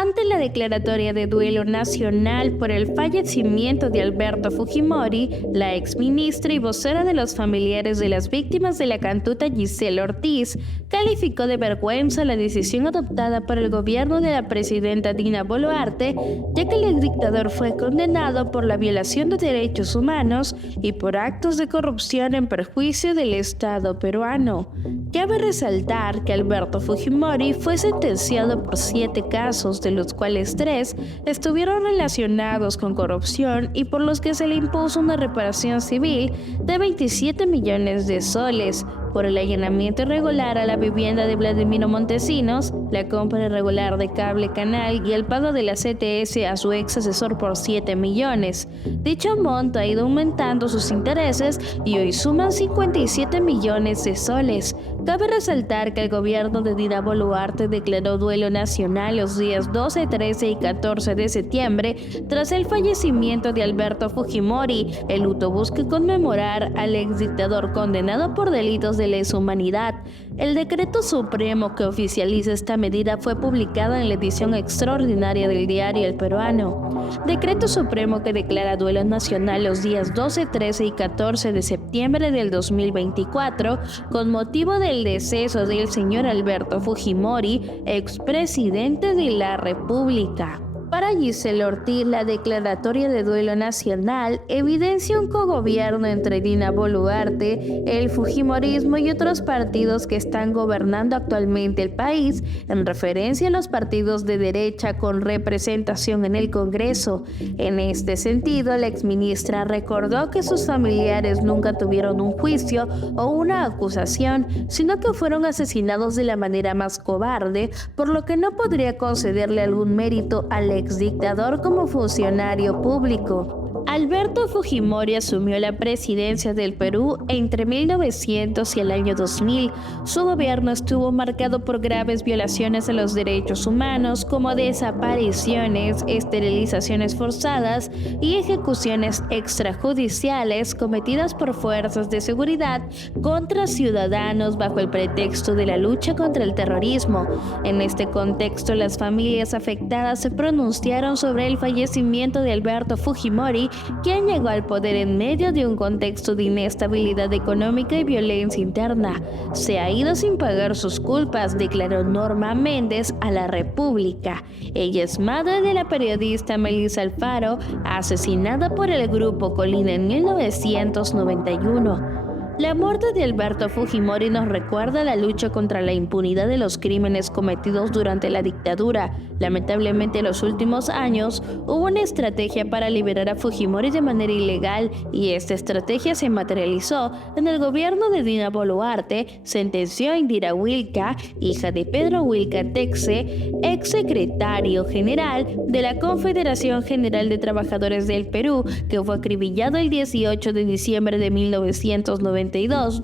Ante la declaratoria de duelo nacional por el fallecimiento de Alberto Fujimori, la exministra y vocera de los familiares de las víctimas de la cantuta Gisela Ortiz calificó de vergüenza la decisión adoptada por el gobierno de la presidenta Dina Boluarte, ya que el exdictador fue condenado por la violación de derechos humanos y por actos de corrupción en perjuicio del Estado peruano. Cabe resaltar que Alberto Fujimori fue sentenciado por 7 casos, de los cuales 3 estuvieron relacionados con corrupción y por los que se le impuso una reparación civil de 27 millones de soles por el allanamiento irregular a la vivienda de Vladimiro Montesinos, la compra irregular de cable canal y el pago de la CTS a su ex asesor por 7 millones. Dicho monto ha ido aumentando sus intereses y hoy suman 57 millones de soles. Cabe resaltar que el gobierno de Dina Boluarte declaró duelo nacional los días 12, 13 y 14 de septiembre tras el fallecimiento de Alberto Fujimori. El luto busca conmemorar al exdictador condenado por delitos de lesa humanidad. El decreto supremo que oficializa esta medida fue publicado en la edición extraordinaria del diario El Peruano. Decreto supremo que declara duelo nacional los días 12, 13 y 14 de septiembre del 2024 con motivo del deceso del señor Alberto Fujimori, expresidente de la República. Para Gisela Ortiz, la declaratoria de duelo nacional evidencia un cogobierno entre Dina Boluarte, el fujimorismo y otros partidos que están gobernando actualmente el país, en referencia a los partidos de derecha con representación en el Congreso. En este sentido, la exministra recordó que sus familiares nunca tuvieron un juicio o una acusación, sino que fueron asesinados de la manera más cobarde, por lo que no podría concederle algún mérito al exdictador como funcionario público. Alberto Fujimori asumió la presidencia del Perú entre 1900 y el año 2000. Su gobierno estuvo marcado por graves violaciones a los derechos humanos, como desapariciones, esterilizaciones forzadas y ejecuciones extrajudiciales cometidas por fuerzas de seguridad contra ciudadanos bajo el pretexto de la lucha contra el terrorismo. En este contexto, las familias afectadas se pronunciaron sobre el fallecimiento de Alberto Fujimori, quien llegó al poder en medio de un contexto de inestabilidad económica y violencia interna. Se ha ido sin pagar sus culpas, declaró Norma Méndez a La República. Ella es madre de la periodista Melissa Alfaro, asesinada por el Grupo Colina en 1991. La muerte de Alberto Fujimori nos recuerda la lucha contra la impunidad de los crímenes cometidos durante la dictadura. Lamentablemente, en los últimos años hubo una estrategia para liberar a Fujimori de manera ilegal y esta estrategia se materializó en el gobierno de Dina Boluarte. Sentenció a Indira Wilca, hija de Pedro Wilca Texe, exsecretario general de la Confederación General de Trabajadores del Perú, que fue acribillado el 18 de diciembre de 1992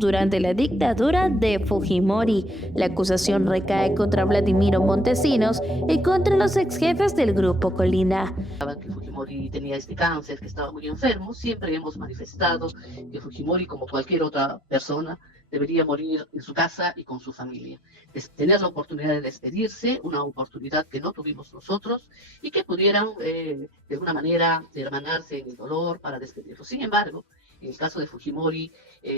durante la dictadura de Fujimori. La acusación recae contra Vladimiro Montesinos y contra los ex jefes del Grupo Colina. Que Fujimori tenía este cáncer, que estaba muy enfermo. Siempre hemos manifestado que Fujimori, como cualquier otra persona, debería morir en su casa y con su familia. Tener la oportunidad de despedirse, una oportunidad que no tuvimos nosotros, y que pudieran de alguna manera hermanarse en el dolor para despedirlo. Sin embargo, en el caso de Fujimori,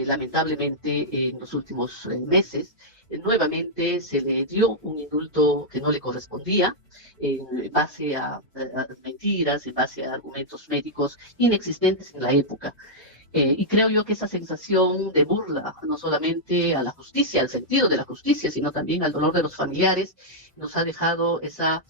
lamentablemente en los últimos meses, nuevamente se le dio un indulto que no le correspondía en base a mentiras, en base a argumentos médicos inexistentes en la época. Y creo yo que esa sensación de burla, no solamente a la justicia, al sentido de la justicia, sino también al dolor de los familiares, nos ha dejado esa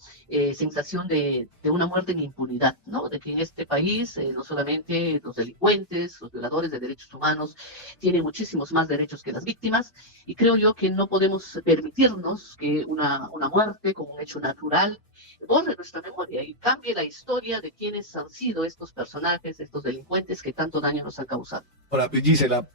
sensación de una muerte en impunidad, ¿no? De que en este país no solamente los delincuentes, los violadores de derechos humanos tienen muchísimos más derechos que las víctimas, y creo yo que no podemos permitirnos que una muerte como un hecho natural borre nuestra memoria y cambie la historia de quienes han sido estos personajes, estos delincuentes que tanto daño nos han causado. Ahora, Gisela,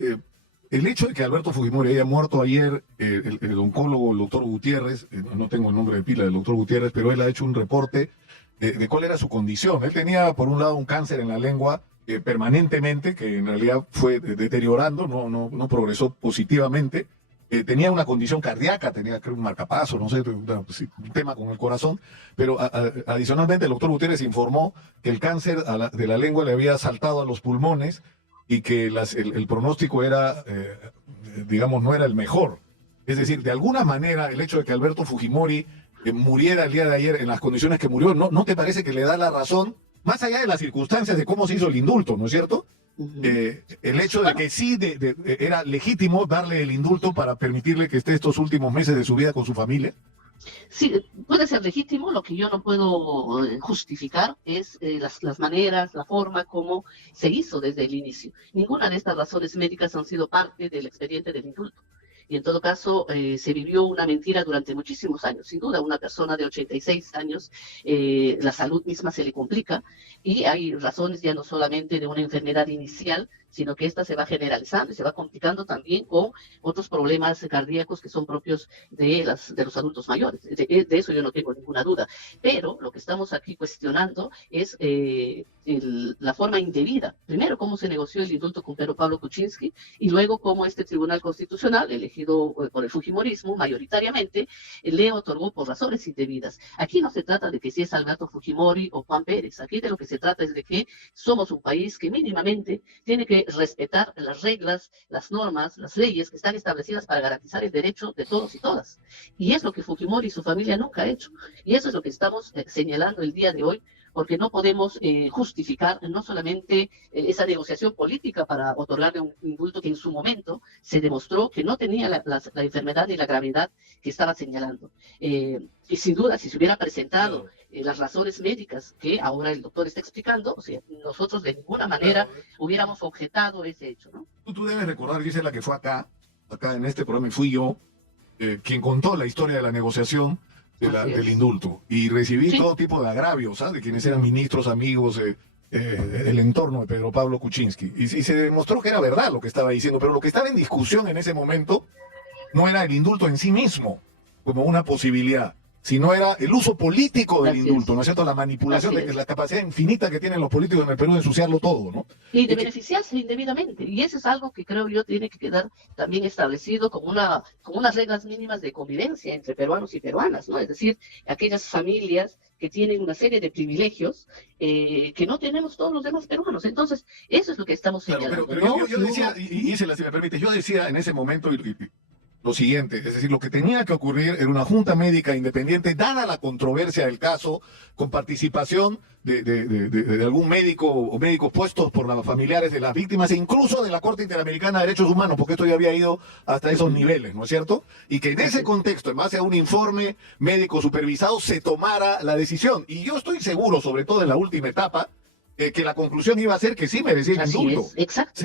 el hecho de que Alberto Fujimori haya muerto ayer, el oncólogo, el doctor Gutiérrez, no tengo el nombre de pila del doctor Gutiérrez, pero él ha hecho un reporte de cuál era su condición. Él tenía, por un lado, un cáncer en la lengua permanentemente, que en realidad fue deteriorando, no progresó positivamente. tenía una condición cardíaca, tenía creo un marcapaso, no sé, un tema con el corazón, pero adicionalmente el doctor Gutiérrez informó que el cáncer de la lengua le había saltado a los pulmones y que el pronóstico era, digamos, no era el mejor. Es decir, de alguna manera el hecho de que Alberto Fujimori muriera el día de ayer en las condiciones que murió, ¿no te parece que le da la razón, más allá de las circunstancias de cómo se hizo el indulto, ¿no es cierto? El hecho de que sí era legítimo darle el indulto para permitirle que esté estos últimos meses de su vida con su familia. Sí, puede ser legítimo. Lo que yo no puedo justificar es las maneras, la forma como se hizo desde el inicio. Ninguna de estas razones médicas han sido parte del expediente del indulto. Y en todo caso, se vivió una mentira durante muchísimos años. Sin duda, una persona de 86 años, la salud misma se le complica y hay razones ya no solamente de una enfermedad inicial, sino que esta se va generalizando y se va complicando también con otros problemas cardíacos que son propios de los adultos mayores. De eso yo no tengo ninguna duda. Pero lo que estamos aquí cuestionando es la forma indebida. Primero, cómo se negoció el indulto con Pedro Pablo Kuczynski y luego cómo este Tribunal Constitucional, elegido por el fujimorismo mayoritariamente, le otorgó por razones indebidas. Aquí no se trata de que si es Alberto Fujimori o Juan Pérez. Aquí de lo que se trata es de que somos un país que mínimamente tiene que respetar las reglas, las normas, las leyes que están establecidas para garantizar el derecho de todos y todas. Y es lo que Fujimori y su familia nunca ha hecho. Y eso es lo que estamos señalando el día de hoy, porque no podemos justificar no solamente esa negociación política para otorgarle un indulto que en su momento se demostró que no tenía la enfermedad ni la gravedad que estaba señalando. Y sin duda, si se hubiera presentado las razones médicas que ahora el doctor está explicando, o sea, nosotros de ninguna manera hubiéramos objetado ese hecho, ¿no? Tú debes recordar, Gisela, que fue acá en este programa, y fui yo quien contó la historia de la negociación del indulto. Y recibí todo tipo de agravios, ¿sabes? De quienes eran ministros, amigos, el entorno de Pedro Pablo Kuczynski. Y se demostró que era verdad lo que estaba diciendo, pero lo que estaba en discusión en ese momento no era el indulto en sí mismo, como una posibilidad, sino era el uso político del indulto, ¿no es cierto? La manipulación, de la capacidad infinita que tienen los políticos en el Perú de ensuciarlo todo, ¿no? Y de beneficiarse indebidamente. Y eso es algo que creo yo tiene que quedar también establecido como unas reglas mínimas de convivencia entre peruanos y peruanas, ¿no? Es decir, aquellas familias que tienen una serie de privilegios que no tenemos todos los demás peruanos. Entonces, eso es lo que estamos señalando. Pero yo decía, y si me permite, yo decía en ese momento lo siguiente, es decir, lo que tenía que ocurrir era una junta médica independiente, dada la controversia del caso, con participación de algún médico o médicos puestos por los familiares de las víctimas e incluso de la Corte Interamericana de Derechos Humanos, porque esto ya había ido hasta esos niveles, ¿no es cierto? Y que en ese contexto, en base a un informe médico supervisado, se tomara la decisión. Y yo estoy seguro, sobre todo en la última etapa, que la conclusión iba a ser que sí merecía el indulto. Así es, exacto,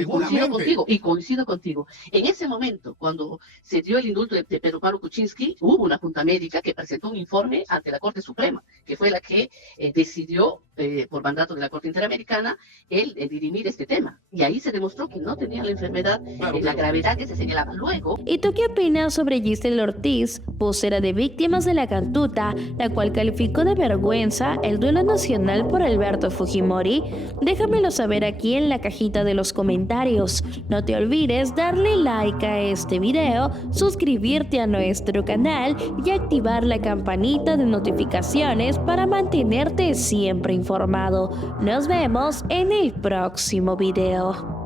coincido contigo. En ese momento, cuando se dio el indulto de Pedro Pablo Kuczynski, hubo una junta médica que presentó un informe ante la Corte Suprema, que fue la que decidió, por mandato de la Corte Interamericana, el dirimir este tema. Y ahí se demostró que no tenía la enfermedad, la gravedad que se señalaba. Luego... ¿Y tú qué opinas sobre Gisela Ortiz, vocera de víctimas de la Cantuta, la cual calificó de vergüenza el duelo nacional por Alberto Fujimori? Déjamelo saber aquí en la cajita de los comentarios. No te olvides darle like a este video, suscribirte a nuestro canal y activar la campanita de notificaciones para mantenerte siempre informado. Nos vemos en el próximo video.